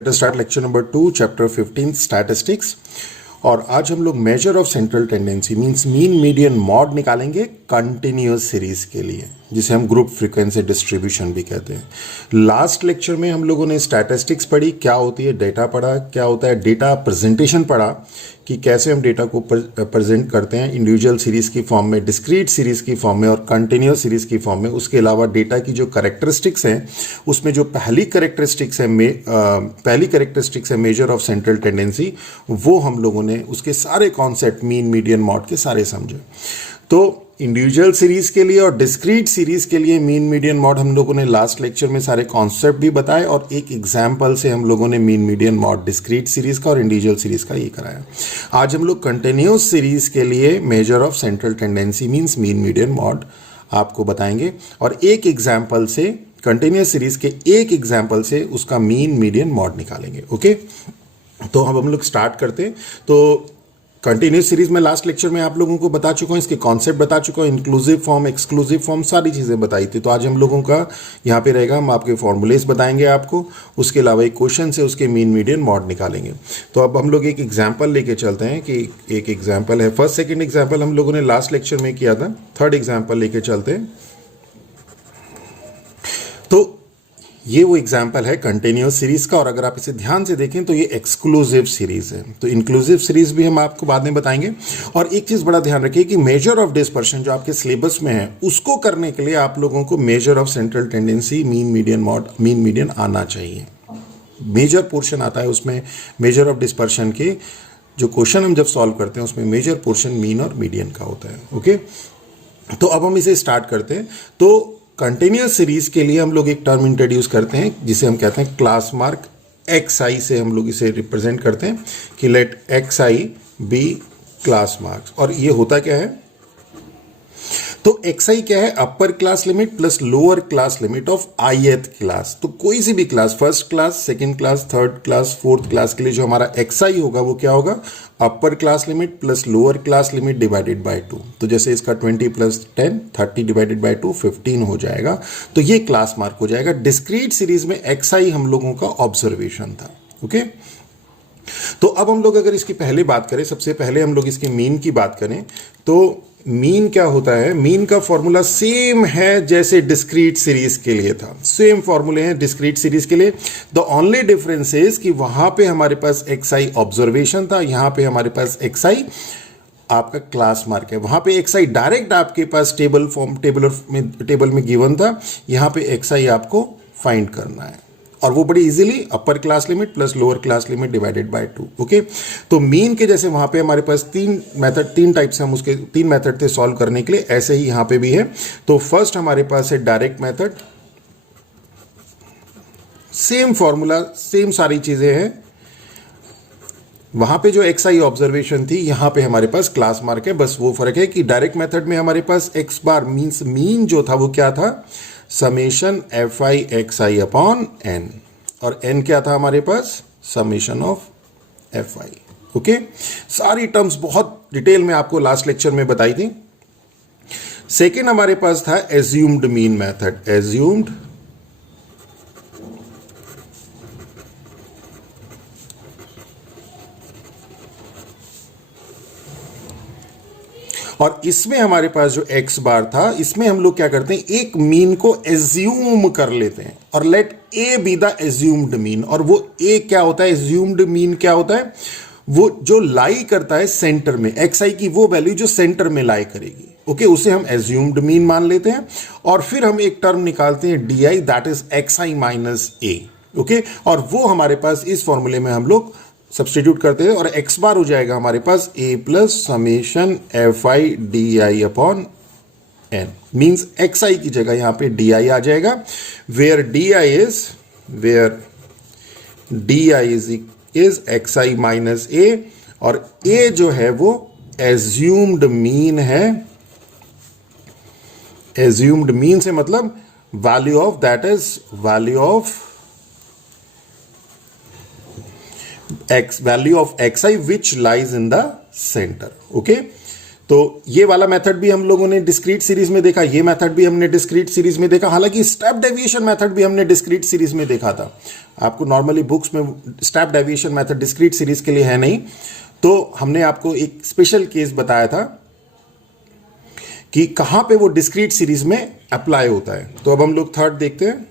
Let us start lecture number 2 chapter 15 statistics. और आज हम लोग measure of central tendency means mean median mode निकालेंगे कंटिन्यूअस सीरीज के लिए, जिसे हम ग्रुप फ्रीक्वेंसी डिस्ट्रीब्यूशन भी कहते हैं। लास्ट लेक्चर में हम लोगों ने स्टैटिस्टिक्स पढ़ी, क्या होती है डेटा पढ़ा, क्या होता है डेटा प्रेजेंटेशन पढ़ा कि कैसे हम डेटा को प्रेजेंट करते हैं इंडिविजुअल सीरीज की फॉर्म में, डिस्क्रीट सीरीज की फॉर्म में और कंटिन्यूअस सीरीज की फॉर्म में। उसके अलावा डेटा की जो कैरेक्टरिस्टिक्स हैं उसमें जो पहली कैरेक्टरिस्टिक्स है मेजर ऑफ सेंट्रल टेंडेंसी, वो हम लोगों ने उसके सारे कॉन्सेप्ट मीन मीडियन मॉड के सारे समझे। तो इंडिविजुअल सीरीज के लिए और डिस्क्रीट सीरीज के लिए मीन मीडियन मॉड हम लोगों ने लास्ट लेक्चर में सारे कॉन्सेप्ट भी बताए और एक एग्जाम्पल से हम लोगों ने mean median mode discrete series का और इंडिविजुअल सीरीज का ये कराया। आज हम लोग कंटिन्यूअस सीरीज के लिए measure of central tendency means mean median mode आपको बताएंगे और एक एग्जाम्पल से कंटिन्यूअस सीरीज के एक एग्जाम्पल से उसका मीन मीडियन मॉड निकालेंगे। ओके, तो अब हम लोग स्टार्ट करते हैं। तो कंटिन्यूस सीरीज में लास्ट लेक्चर में आप लोगों को बता चुका हूं, इसके कॉन्सेप्ट बता चुका हूं, इंक्लूसिव फॉर्म, एक्सक्लूसिव फॉर्म, सारी चीजें बताई थी। तो आज हम लोगों का यहाँ पे रहेगा, हम आपके फॉर्मूलेस बताएंगे आपको, उसके अलावा एक क्वेश्चन से उसके मीन मीडियन मॉड निकालेंगे। तो अब हम लोग एक एग्जाम्पल लेके चलते हैं कि एक एग्जाम्पल है, फर्स्ट सेकेंड एग्जाम्पल हम लोगों ने लास्ट लेक्चर में किया था, थर्ड एग्जाम्पल लेके चलते हैं। तो ये वो एग्जाम्पल है कंटिन्यूअस सीरीज का और अगर आप इसे ध्यान से देखें तो ये एक्सक्लूसिव सीरीज है। तो इंक्लूसिव सीरीज भी हम आपको बाद में बताएंगे। और एक चीज बड़ा ध्यान रखिए कि मेजर ऑफ डिस्पर्शन जो आपके सिलेबस में है उसको करने के लिए आप लोगों को measure of central tendency, mean median mode, mean median आना चाहिए। मेजर पोर्शन आता है उसमें, मेजर ऑफ डिस्पर्शन के जो क्वेश्चन हम जब सॉल्व करते हैं उसमें मेजर पोर्शन मीन और मीडियन का होता है। ओके, तो अब हम इसे स्टार्ट करते हैं। तो कंटिन्यूअस सीरीज के लिए हम लोग एक टर्म इंट्रोड्यूस करते हैं जिसे हम कहते हैं क्लास मार्क। एक्स आई से हम लोग इसे रिप्रेजेंट करते हैं कि लेट एक्स आई बी क्लास मार्क्स। और ये होता क्या है, तो एक्स आई क्या है, upper class limit plus lower class limit of ith class. तो कोई सी भी class, first class, second class, third class, fourth class के लिए जो हमारा एक्स आई होगा वो क्या होगा, upper class limit plus lower class limit divided by 2। तो जैसे इसका 20 प्लस 10 30 डिवाइडेड बाय 2 15 हो जाएगा। तो ये क्लास मार्क हो जाएगा। डिस्क्रीट सीरीज में एक्स आई हम लोगों का ऑब्जर्वेशन था। ओके, तो अब हम लोग अगर इसकी पहले बात करें, सबसे पहले हम लोग इसके मीन की बात करें तो मीन क्या होता है, मीन का फॉर्मूला सेम है जैसे डिस्क्रीट सीरीज के लिए था, सेम फॉर्मूले हैं डिस्क्रीट सीरीज के लिए। द ओनली डिफरेंस इज कि वहां पे हमारे पास एक्स आई ऑब्जर्वेशन था, यहां पे हमारे पास एक्स आई आपका क्लास मार्क है। वहां पे एक्स आई डायरेक्ट आपके पास टेबल में गिवन था, यहां पे एक्स आई आपको फाइंड करना है और वो बड़ी easily upper class limit plus lower class limit divided by 2। Okay, तो मीन के जैसे वहां पे हमारे पास तीन टाइप से हम उसके 3 मेथड थे सॉल्व करने के लिए, ऐसे ही यहां पे भी है। तो फर्स्ट हमारे पास है direct method, same formula, same सारी चीजें हैं। वहां पे जो एक्स आई ऑब्जर्वेशन थी, यहां पे हमारे पास क्लास मार्क है, बस वो फर्क है कि डायरेक्ट मेथड में हमारे पास एक्स बार मीन्स मीन जो था वो क्या था, summation f i x i upon n, और एन क्या था हमारे पास, summation of f i. Okay, सारी टर्म्स बहुत डिटेल में आपको लास्ट लेक्चर में बताई थी। सेकेंड हमारे पास था एज्यूम्ड मीन मेथड, एज्यूम्ड और इसमें हमारे पास जो एक्स बार था, इसमें हम लोग क्या करते हैं, एक मीन को एज्यूम कर लेते हैं और let a be the assumed mean. और वो ए क्या होता है, एज्यूम्ड मीन क्या होता है, वो जो लाई करता है सेंटर में, एक्स आई की वो वैल्यू जो सेंटर में लाई करेगी। ओके, उसे हम एज्यूम्ड मीन मान लेते हैं और फिर हम एक टर्म निकालते हैं d I, that is x i minus a. Okay, और वो हमारे पास इस फॉर्मूले में हम लोग सब्सटीट्यूट करते हैं और एक्स बार हो जाएगा हमारे पास a plus summation f i d i upon n. Means x i की जगह यहां पे डी आई आ जाएगा, where d i is x i minus a, और ए जो है वो एज्यूम्ड मीन है। एज्यूम्ड मीन से मतलब value of, that is value of x, value of xi which lies in the center. Okay, तो ये वाला मेथड भी हम लोगों ने डिस्क्रीट सीरीज में देखा, ये मेथड भी हमने डिस्क्रीट सीरीज में देखा, हालांकि स्टेप डेविएशन मेथड भी हमने डिस्क्रीट सीरीज में देखा था। आपको नॉर्मली बुक्स में step deviation method discrete series के लिए है नहीं, तो हमने आपको एक स्पेशल केस बताया था कि कहां पे वो डिस्क्रीट सीरीज में अप्लाई होता है। तो अब हम लोग थर्ड देखते हैं।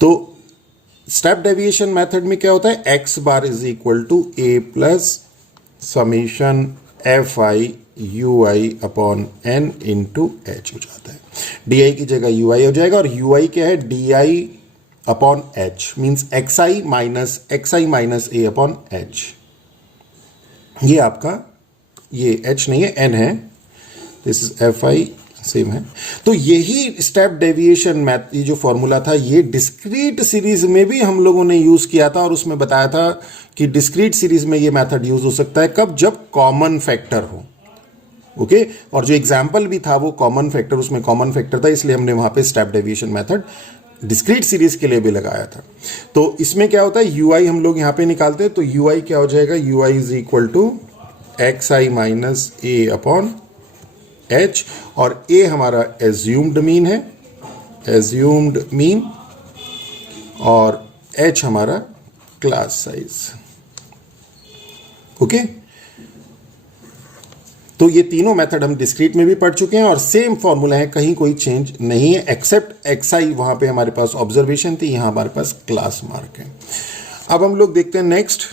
तो स्टेप डेविएशन मेथड में क्या होता है, x bar is equal to a plus summation f i u i upon n into h हो जाता है। डी आई की जगह यू आई हो जाएगा, और यू आई क्या है, D i upon H, means x i minus a upon H. ये आपका, ये एच नहीं है, एन है, this is F I, same है। तो यही स्टेप डेविएशन मैथ, ये जो फॉर्मूला था, ये डिस्क्रीट सीरीज में भी हम लोगों ने यूज किया था, और उसमें बताया था कि डिस्क्रीट सीरीज में ये मेथड यूज हो सकता है कब, जब कॉमन फैक्टर हो। ओके, और जो एग्जाम्पल भी था वो कॉमन फैक्टर, उसमें कॉमन फैक्टर था, इसलिए हमने वहां पे step deviation method discrete series के लिए भी लगाया था। तो इसमें क्या होता है, यू आई हम लोग यहां पे निकालते हैं, तो यू आई क्या हो जाएगा, u i is equal to x i minus a upon h, और ए हमारा एज्यूम्ड मीन है, एज्यूम्ड मीन, और एच हमारा क्लास साइज। ओके, तो ये तीनों मेथड हम डिस्क्रीट में भी पढ़ चुके हैं, और सेम फॉर्मूला है, कहीं कोई चेंज नहीं है, एक्सेप्ट एक्स आई वहां पे हमारे पास ऑब्जर्वेशन थी, यहां हमारे पास क्लास मार्क है। अब हम लोग देखते हैं नेक्स्ट।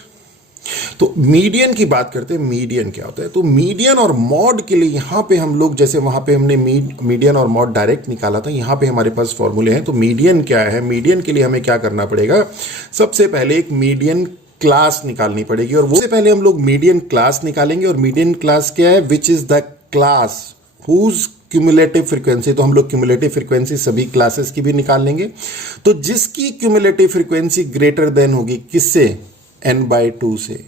तो मीडियन की बात करते हैं, मीडियन क्या होता है। तो मीडियन और मॉड के लिए यहां पे हम लोग, जैसे वहां पे हमने मीडियन और मॉड डायरेक्ट निकाला था, यहां पे हमारे पास फॉर्मूले हैं। तो मीडियन क्या है, मीडियन के लिए हमें क्या करना पड़ेगा, सबसे पहले एक मीडियन क्लास निकालनी पड़ेगी, और वो से पहले हम लोग मीडियन क्लास निकालेंगे। और मीडियन क्लास क्या है, which is the class whose cumulative frequency. तो हम लोग क्यूमुलेटिव फ्रीक्वेंसी सभी क्लासेस की भी निकाल लेंगे। तो जिसकी क्यूमुलेटिव फ्रीक्वेंसी ग्रेटर देन होगी किससे, n/2 से,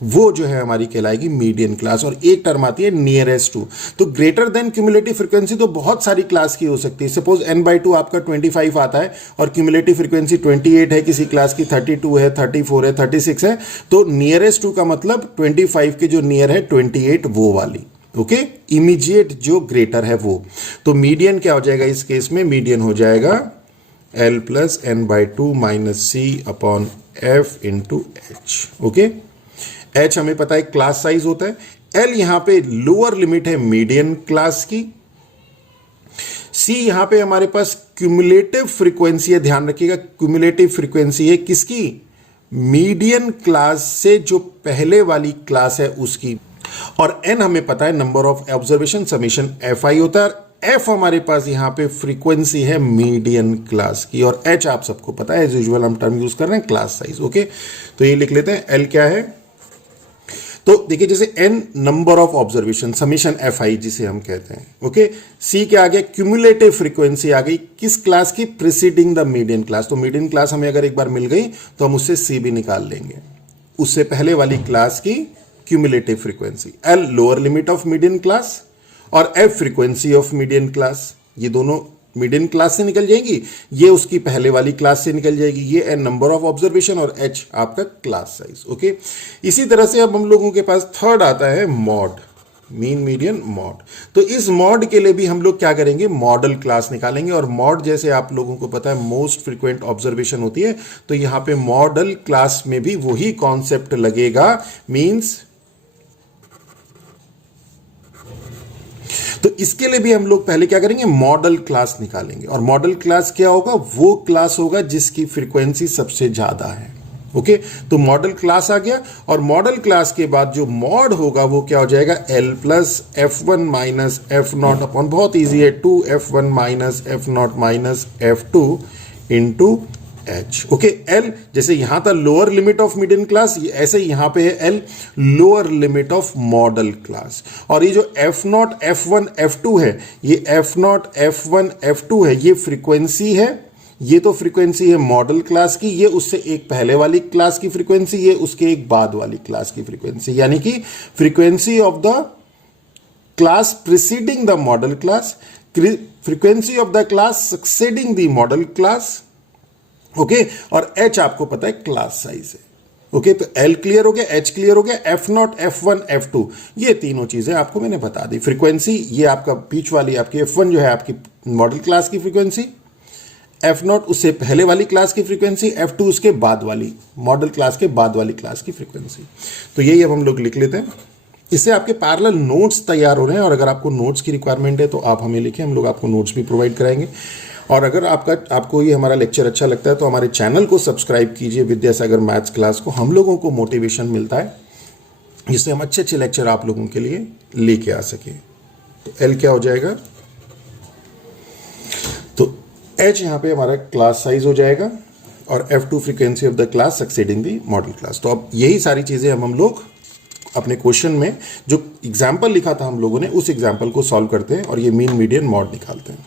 वो जो है हमारी कहलाएगी मीडियन क्लास। और एक टर्म आती है नियरेस्ट टू। तो ग्रेटर देन क्यूमुलेटिव फ्रीक्वेंसी तो बहुत सारी क्लास की हो सकती है। सपोज n/2 आपका 25 आता है, और क्यूमुलेटिव फ्रीक्वेंसी 28 है, किसी क्लास की 32 है, 34 है, 36 है, तो नियरेस्ट टू का मतलब 25 के जो नियर है 28 वो वाली। ओके, इमीडिएट जो ग्रेटर है वो। तो मीडियन क्या हो जाएगा इस केस में, मीडियन हो जाएगा L plus n/2 minus c upon f into h. Okay, h हमें पता है क्लास साइज होता है, एल यहां पे लोअर लिमिट है मीडियन क्लास की, सी यहां पे हमारे पास क्यूमुलेटिव फ्रीक्वेंसी है, ध्यान रखिएगा क्यूमुलेटिव फ्रीक्वेंसी है किसकी, मीडियन क्लास से जो पहले वाली क्लास है उसकी, और एन हमें पता है number of observation summation f आई होता है, एफ हमारे पास यहां पे फ्रीक्वेंसी है मीडियन क्लास की, और एच आप सबको पता है, एज यूजुअल हम टर्म यूज कर रहे हैं क्लास साइज। ओके, तो ये लिख लेते हैं, एल क्या है, तो देखिए जैसे n number of observation summation f i जिसे हम कहते हैं। ओके, सी के आगे क्यूमुलेटिव फ्रीक्वेंसी आ गई किस क्लास की, प्रीसीडिंग द मीडियन क्लास। तो मीडियन क्लास हमें अगर एक बार मिल गई तो हम उससे सी भी निकाल लेंगे, उससे पहले वाली क्लास की cumulative frequency. L lower limit of median class, और f frequency of median class, ये दोनों मीडियन क्लास से निकल जाएंगी, ये उसकी पहले वाली क्लास से निकल जाएगी, ये एन नंबर ऑफ ऑब्जर्वेशन, और एच आपका क्लास साइज। ओके, इसी तरह से अब हम लोगों के पास थर्ड आता है मॉड, मीन मीडियन मॉड। तो इस मॉड के लिए भी हम लोग क्या करेंगे, मॉडल क्लास निकालेंगे, और मॉड जैसे आप लोगों को पता है मोस्ट फ्रीक्वेंट ऑब्जर्वेशन होती है, तो यहां पे मॉडल क्लास में भी वही कॉन्सेप्ट लगेगा, मींस तो इसके लिए भी हम लोग पहले क्या करेंगे, मॉडल क्लास निकालेंगे। और मॉडल क्लास क्या होगा, वो क्लास होगा जिसकी फ्रीक्वेंसी सबसे ज्यादा है। ओके, तो मॉडल क्लास आ गया, और मॉडल क्लास के बाद जो मॉड होगा वो क्या हो जाएगा, L plus F1 minus F0 upon, बहुत ईजी है, 2F1 minus F0 minus F2 into h. Okay, L जैसे यहां था lower limit of median class, ऐसे यहां पे है L lower limit of model class. और ये जो F0 F1 F2 है, ये F0 F1 F2 है, ये फ्रीक्वेंसी है, ये तो फ्रीक्वेंसी है मॉडल क्लास की, ये उससे एक पहले वाली क्लास की फ्रीक्वेंसी, ये उसके एक बाद वाली क्लास की फ्रीक्वेंसी, यानी कि frequency of the class preceding the model class, frequency of the class succeeding the model class. Okay, और एच आपको पता है क्लास साइज है। ओके, तो एल क्लियर हो गया, एच क्लियर हो गया, F not, F one, F two, ये तीनों चीजें आपको मैंने बता दी। फ्रीक्वेंसी ये आपका बीच वाली आपकी एफ वन जो है आपकी मॉडल क्लास की फ्रीक्वेंसी, एफ नॉट उससे पहले वाली क्लास की फ्रीक्वेंसी, एफ टू उसके बाद वाली मॉडल क्लास के बाद वाली क्लास की फ्रीक्वेंसी। तो यही अब हम लोग लिख लेते हैं। इससे आपके पैरेलल नोट्स तैयार हो रहे हैं, और अगर आपको नोट्स की रिक्वायरमेंट है तो आप हमें लिखें, हम लोग आपको नोट्स भी प्रोवाइड कराएंगे। और अगर आपको ये हमारा लेक्चर अच्छा लगता है तो हमारे चैनल को सब्सक्राइब कीजिए, विद्यासागर मैथ्स क्लास को। हम लोगों को मोटिवेशन मिलता है जिससे हम अच्छे अच्छे लेक्चर आप लोगों के लिए लेके आ सके। तो एल क्या हो जाएगा, तो एच यहाँ पे हमारा क्लास साइज हो जाएगा, और F2 frequency of the class succeeding the model class. तो अब यही सारी चीजें हम लोग अपने क्वेश्चन में जो एग्जाम्पल लिखा था हम लोगों ने, उस एग्जाम्पल को सॉल्व करते हैं और ये मीन मीडियन मॉड निकालते हैं।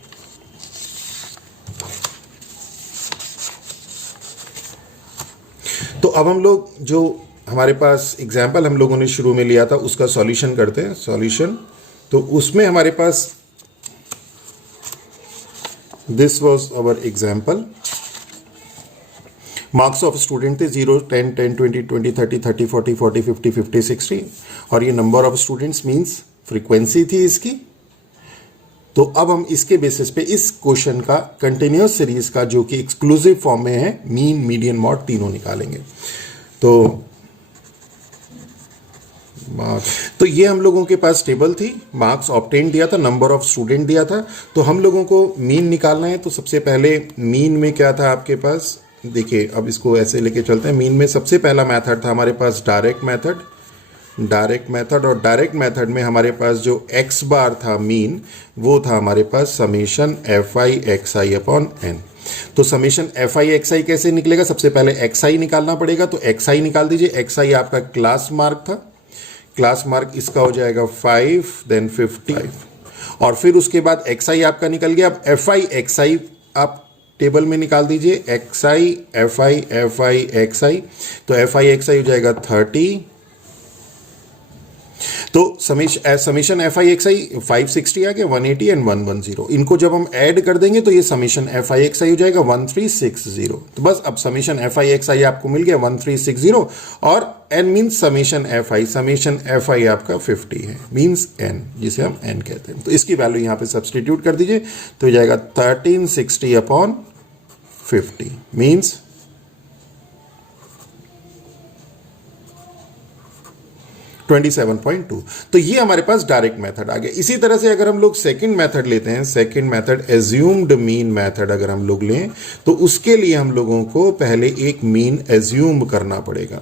तो अब हम लोग जो हमारे पास एग्जाम्पल हम लोगों ने शुरू में लिया था उसका सॉल्यूशन करते हैं। सॉल्यूशन, तो उसमें हमारे पास this was our example. Marks of student थे 0, 10, 10, 20, 20, 30, 30, 40, 40, 50, 50, 60, और ये number of students means frequency थी इसकी। तो अब हम इसके बेसिस पे इस क्वेश्चन का कंटिन्यूअस सीरीज का जो कि एक्सक्लूसिव फॉर्म में है, मीन मीडियन मॉड तीनों निकालेंगे। तो ये हम लोगों के पास टेबल थी, मार्क्स ऑब्टेन दिया था, नंबर ऑफ स्टूडेंट दिया था। तो हम लोगों को मीन निकालना है। तो सबसे पहले मीन में क्या था आपके पास, देखिए अब इसको ऐसे लेके चलते हैं। मीन में सबसे पहला मेथड था हमारे पास डायरेक्ट मेथड, और डायरेक्ट मेथड में हमारे पास जो x बार था मीन, वो था हमारे पास summation f i x i upon n. तो summation f i x i कैसे निकलेगा, सबसे पहले एक्स आई निकालना पड़ेगा। तो एक्स आई निकाल दीजिए। एक्स आई आपका क्लास मार्क था, क्लास मार्क इसका हो जाएगा 5, देन 55, और फिर उसके बाद एक्स आई आपका निकल गया। अब एफ आई एक्स आई आप टेबल में निकाल दीजिए, x i f i f i x i. तो एफ आई एक्स आई हो जाएगा 30। तो summation f i x i 560 आ गया, 180 एंड 110। इनको जब हम ऐड कर देंगे तो ये summation f i x i हो जाएगा 1360। तो बस अब summation f i x i आपको मिल गया 1360, और n means summation f i आपका 50 है, मीन्स एन, जिसे हम एन कहते हैं। तो इसकी वैल्यू यहां पे सब्सटीट्यूट कर दीजिए, तो हो जाएगा 1360 अपॉन 50 मीन्स 27.2। तो ये हमारे पास डायरेक्ट मेथड आ गया। इसी तरह से अगर हम लोग सेकंड मेथड लेते हैं, second method assumed mean method अगर हम लोग लें, तो उसके लिए हम लोगों को पहले एक मीन एज्यूम करना पड़ेगा।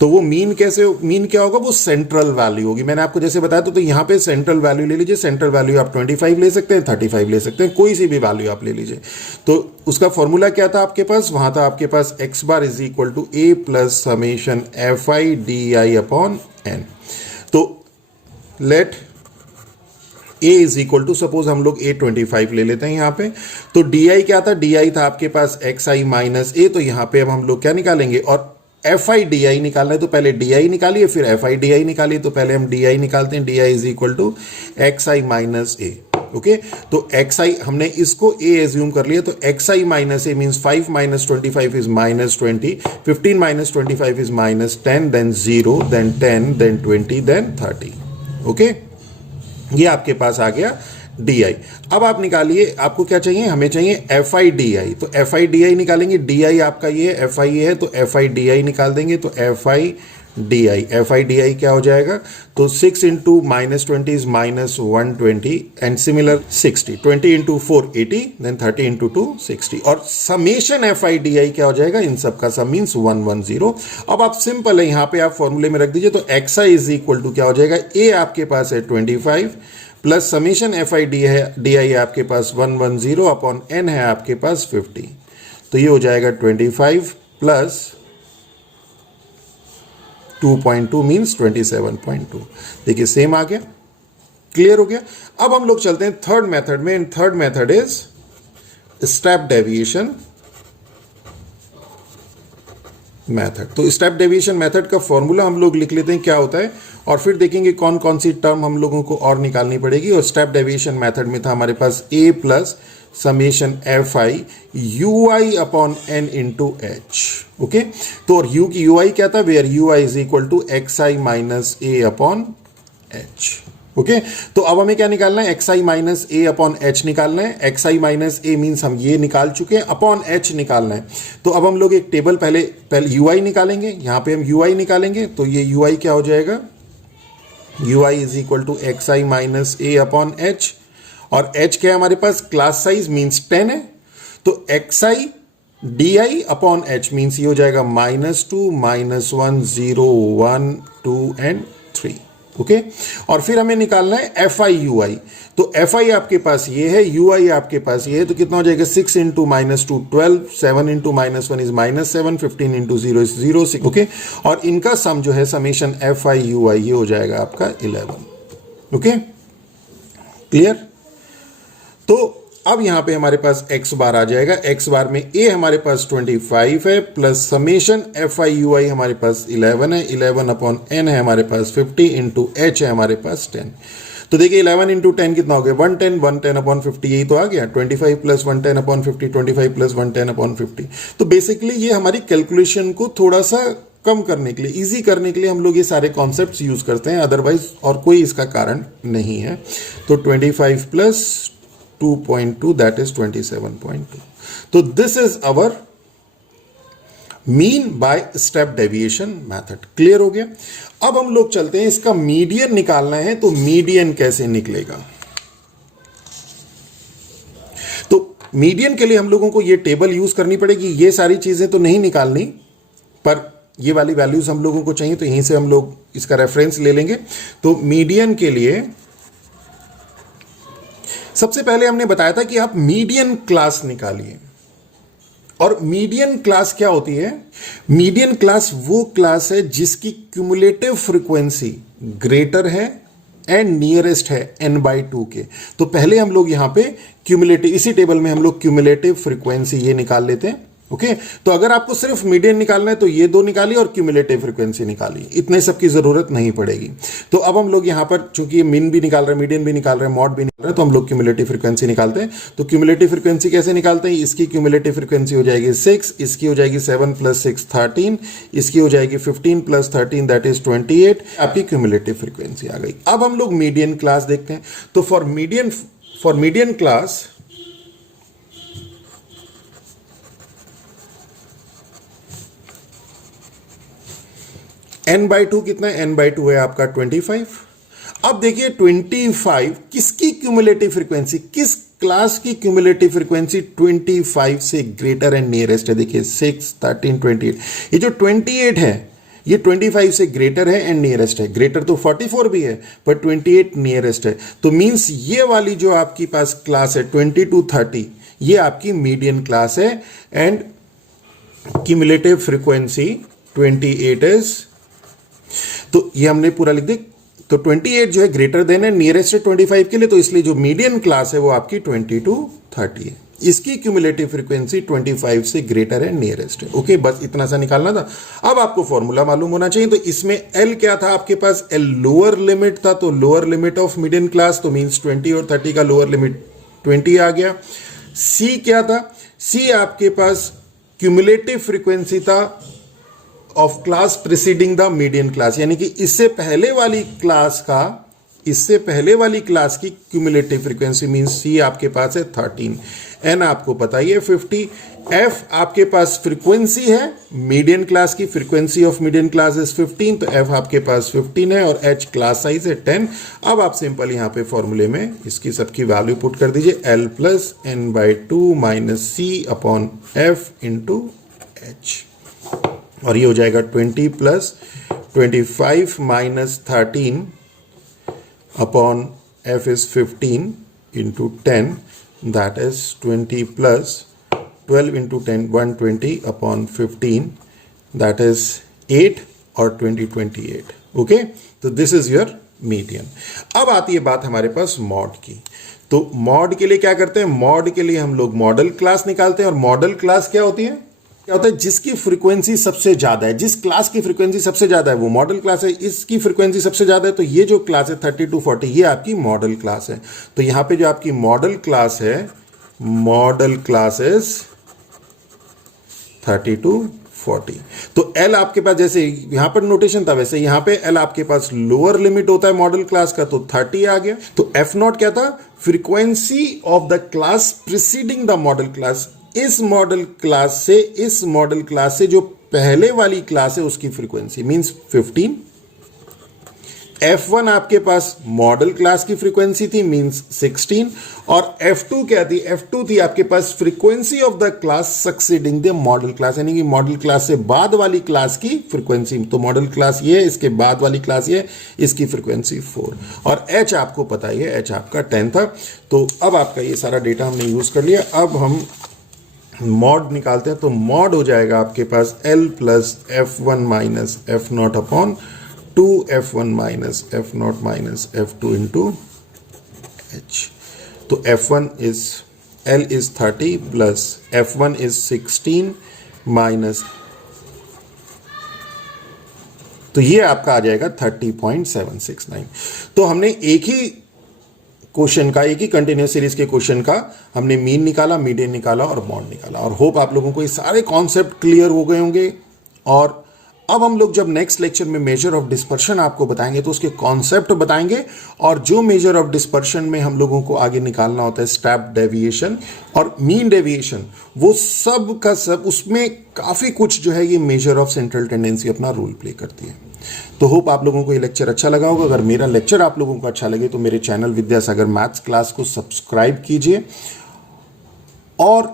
तो वो मीन क्या होगा, वो सेंट्रल वैल्यू होगी। मैंने आपको जैसे बताया तो यहां पे सेंट्रल वैल्यू ले लीजिए। सेंट्रल वैल्यू आप 25 ले सकते हैं, 35 ले सकते हैं, कोई सी भी वैल्यू आप ले लीजिए। तो उसका फॉर्मूला क्या था आपके पास, वहां था आपके पास x bar is equal to a plus summation f i d i upon n. तो let a is equal to, suppose हम लोग a25 ले लेते हैं यहां पे। तो di क्या था, di था आपके पास xi माइनस a। तो यहां पे अब हम लोग क्या निकालेंगे, और एफ आई डी आई निकालना है तो पहले डी आई निकालिए, फिर एफ आई डी आई निकालिए। तो पहले हम डी आई निकालते हैं, d i is equal to x i minus a. Okay, तो एक्स आई हमने इसको ए एज्यूम कर लिया। तो x i minus a means 5 minus 25 is minus 20, 15 minus 25 is minus 10, then 0, then 10, then 20, then 30। Okay, ये आपके पास आ गया डी आई। अब आप निकालिए, आपको क्या चाहिए, हमें चाहिए एफ आई डी आई। तो एफ आई डी आई निकालेंगे, डी आई आपका ये एफ आई है, तो एफ आई डी आई निकाल देंगे। तो एफ आई डी आई क्या हो जाएगा, तो 6 into minus 20 is minus 120, and similar 60, 20 into 4 80, then 30 into 2 60, और summation f i d i क्या हो जाएगा, इन सब का सम मीन्स 110। अब आप सिंपल है, यहां पे आप फॉर्मूले में रख दीजिए। तो x i is equal to क्या हो जाएगा, ए आपके पास है 25 plus summation f i d i आपके पास 110 अपॉन एन है आपके पास 50। तो ये हो जाएगा 25 प्लस 2.2 मीन्स 27.2। देखिए सेम आ गया, क्लियर हो गया। अब हम लोग चलते हैं थर्ड मेथड में। Third method is step deviation method. तो स्टेप डेविएशन मेथड का फॉर्मूला हम लोग लिख लेते हैं क्या होता है, और फिर देखेंगे कौन कौन सी टर्म हम लोगों को और निकालनी पड़ेगी। और स्टेप डेविएशन मेथड में था हमारे पास a plus summation f i u i upon n into h. Okay, तो और यू की यू आई क्या था, where u i is equal to x i minus a upon h. Okay, तो अब हमें क्या निकालना है, x i minus a upon h निकालना है। X i minus a means हम ये निकाल चुके हैं, अपॉन एच निकालना है। तो अब हम लोग एक टेबल पहले यू आई निकालेंगे, यहां पे हम यू आई निकालेंगे, तो ये यू आई क्या हो जाएगा, u i is equal to x i minus a upon h, और एच क्या है हमारे पास, क्लास साइज मीन्स 10 है, तो x I d i upon H means ये हो जाएगा -2 -1 0 1 2 एंड 3। ओके, और फिर हमें निकालना है एफ आई यू आई, तो एफ आई आपके पास ये है, यू आई आपके पास ये है, तो कितना हो जाएगा 6 into -2 12, 7 into -1 is -7, 15 into 0 is 0 6। Okay, और इनका सम जो है समेशन एफ आई यू आई ये हो जाएगा आपका 11। Okay, clear. तो अब यहां पे हमारे पास x बार आ जाएगा, x बार में a हमारे पास 25 है, plus summation f i u i हमारे पास 11 है, 11 अपॉन n है हमारे पास 50 इंटू h है हमारे पास 10। तो देखिए 11 इंटू 10 कितना हो गया, 110 अपॉन 50, यही तो आ गया। 25 प्लस 110 अपॉन 50, 25 प्लस 110 अपॉन 50। तो बेसिकली ये हमारी कैलकुलेशन को थोड़ा सा कम करने के लिए, इजी करने के लिए हम लोग ये सारे कॉन्सेप्ट्स यूज करते हैं, अदरवाइज और कोई इसका कारण नहीं है। तो 25 प्लस 2.2 that is 27.2। तो this is our mean by step deviation method. Clear हो गया। अब हम लोग चलते हैं, इसका मीडियन निकालना है, तो मीडियन कैसे निकलेगा। तो मीडियन के लिए हम लोगों को ये टेबल यूज करनी पड़ेगी, ये सारी चीजें तो नहीं निकालनी, पर ये वाली वैल्यूज हम लोगों को चाहिए, तो यहीं से हम लोग इसका रेफरेंस ले लेंगे। तो मीडियन के लिए सबसे पहले हमने बताया था कि आप मीडियन क्लास निकालिए, और मीडियन क्लास क्या होती है, मीडियन क्लास वो क्लास है जिसकी क्यूमुलेटिव फ्रीक्वेंसी ग्रेटर है एंड नियरेस्ट है n/2 के। तो पहले हम लोग यहां पे क्यूमुलेटिव, इसी टेबल में हम लोग क्यूमुलेटिव फ्रीक्वेंसी ये निकाल लेते हैं। ओके, तो अगर आपको सिर्फ मीडियन निकालना है तो ये दो निकालिए और क्यूमुलेटिव फ्रीक्वेंसी निकालिए, इतने सब की जरूरत नहीं पड़ेगी। तो अब हम लोग यहां पर चूंकि ये मिन भी निकाल रहे हैं, मीडियन भी निकाल रहे हैं, मॉड भी निकाल रहे हैं, तो हम लोग क्यूमुलेटिव फ्रीक्वेंसी निकालते हैं। तो क्यूमुलेटिव फ्रीक्वेंसी कैसे निकालते हैं, इसकी क्यूमुलेटिव फ्रीक्वेंसी हो जाएगी 6, इसकी हो जाएगी 7 + 6 13, इसकी हो जाएगी 15 + 13 दैट इज 28, आपकी क्यूमुलेटिव फ्रीक्वेंसी आ गई। अब हम लोग मीडियन क्लास देखते हैं। तो फॉर मीडियन क्लास n/2 कितना है, n/2 है आपका 25। अब देखिए 25 किसकी क्यूमुलेटिव फ्रीक्वेंसी, किस क्लास की क्यूमुलेटिव फ्रीक्वेंसी 25 से ग्रेटर एंड नियरेस्ट है। देखिए 6 13 28, ये जो 28 है ये 25 से ग्रेटर है एंड नियरेस्ट है। ग्रेटर तो 44 भी है, पर 28 नियरेस्ट है। तो मींस ये वाली जो आपकी पास क्लास है 20 to 30, ये आपकी मीडियन क्लास है, एंड क्यूमुलेटिव फ्रीक्वेंसी 28 इज, तो ये हमने पूरा लिख दी। तो 28 जो है ग्रेटर देन है, नियरेस्ट है 25 के लिए, तो इसलिए जो मीडियन क्लास है वो आपकी 20 to 30 है। इसकी क्यूमुलेटिव फ्रीक्वेंसी 25 से ग्रेटर है, नियरेस्ट है। ओके, बस इतना सा निकालना था। अब आपको फॉर्मूला मालूम होना चाहिए। तो इसमें एल क्या था आपके पास, एल लोअर लिमिट था, तो lower limit of median class, तो मींस 20 और 30 का लोअर लिमिट 20 आ गया। सी क्या था, सी आपके पास क्यूमुलेटिव फ्रीक्वेंसी था of class preceding the median class, यानी कि इससे पहले वाली क्लास की क्यूमुलेटिव फ्रीक्वेंसी मींस सी आपके पास है 13, एन आपको पता ही है 50, एफ आपके पास फ्रीक्वेंसी है मीडियन क्लास की, frequency of median class is 15, तो एफ आपके पास 15 है, और एच क्लास साइज है 10। अब आप सिंपल यहां पे फॉर्मूले में इसकी सबकी वैल्यू पुट कर दीजिए, L plus n/2 minus c upon f into H, और ये हो जाएगा 20 plus 25 minus 13 upon F is 15 into 10, that is 20 plus 12 into 10 120 upon 15, that is 8 और 20 28। ओके, तो दिस इज योर मीडियन। अब आती है बात हमारे पास मॉड की। तो मॉड के लिए क्या करते हैं, मॉड के लिए हम लोग मॉडल क्लास निकालते हैं, और मॉडल क्लास क्या होती है, क्या होता है, जिसकी फ्रीक्वेंसी सबसे ज्यादा है, जिस क्लास की फ्रीक्वेंसी सबसे ज्यादा है वो मॉडल क्लास है। इसकी फ्रीक्वेंसी सबसे ज्यादा है, तो ये जो क्लास है 30 to 40 ये आपकी मॉडल क्लास है। तो यहां पे जो आपकी मॉडल क्लास है मॉडल क्लास इज 30 to 40। तो L आपके पास जैसे यहां पर नोटेशन था वैसे यहां पे L आपके पास लोअर लिमिट होता है मॉडल क्लास का, तो 30 आ गया। तो F0 क्या था? Frequency of the class preceding the model class. इस मॉडल क्लास से इस मॉडल क्लास से जो पहले वाली क्लास है उसकी फ्रीक्वेंसी मींस 15। F1 आपके पास मॉडल क्लास की फ्रीक्वेंसी थी मींस 16। और F2 क्या थी? F2 थी आपके पास frequency of the class succeeding the model class, यानी कि मॉडल क्लास से बाद वाली क्लास की फ्रीक्वेंसी। तो मॉडल क्लास ये है, इसके बाद वाली क्लास ये, इसकी फ्रीक्वेंसी 4। और H आपको पता ही है, H आपका 10 था। तो अब आपका ये सारा डेटा हमने यूज कर लिया। अब हम मॉड निकालते हैं, तो मॉड हो जाएगा आपके पास L plus F1 minus F0 upon 2F1 minus F0 minus F2 into H। तो F1 is L is 30 plus F1 is 16 minus, तो ये आपका आ जाएगा 30.769। तो हमने एक ही क्वेश्चन का, एक ही कंटिन्यूस सीरीज के क्वेश्चन का हमने मीन निकाला, मीडियन निकाला और मॉड निकाला। और होप आप लोगों को ये सारे कॉन्सेप्ट क्लियर हो गए होंगे। और अब हम लोग जब नेक्स्ट लेक्चर में मेजर ऑफ डिस्पर्शन आपको बताएंगे तो उसके कॉन्सेप्ट बताएंगे, और जो मेजर ऑफ डिस्पर्शन में हम लोगों को आगे निकालना होता है स्टेप डेविएशन और मीन डेविएशन, वो सब का सब उसमें काफी कुछ जो है ये मेजर ऑफ सेंट्रल टेंडेंसी अपना रोल प्ले करती है। तो होप आप लोगों को ये लेक्चर अच्छा लगा होगा। अगर मेरा लेक्चर आप लोगों को अच्छा लगे तो मेरे चैनल विद्यासागर मैथ्स क्लास को सब्सक्राइब कीजिए और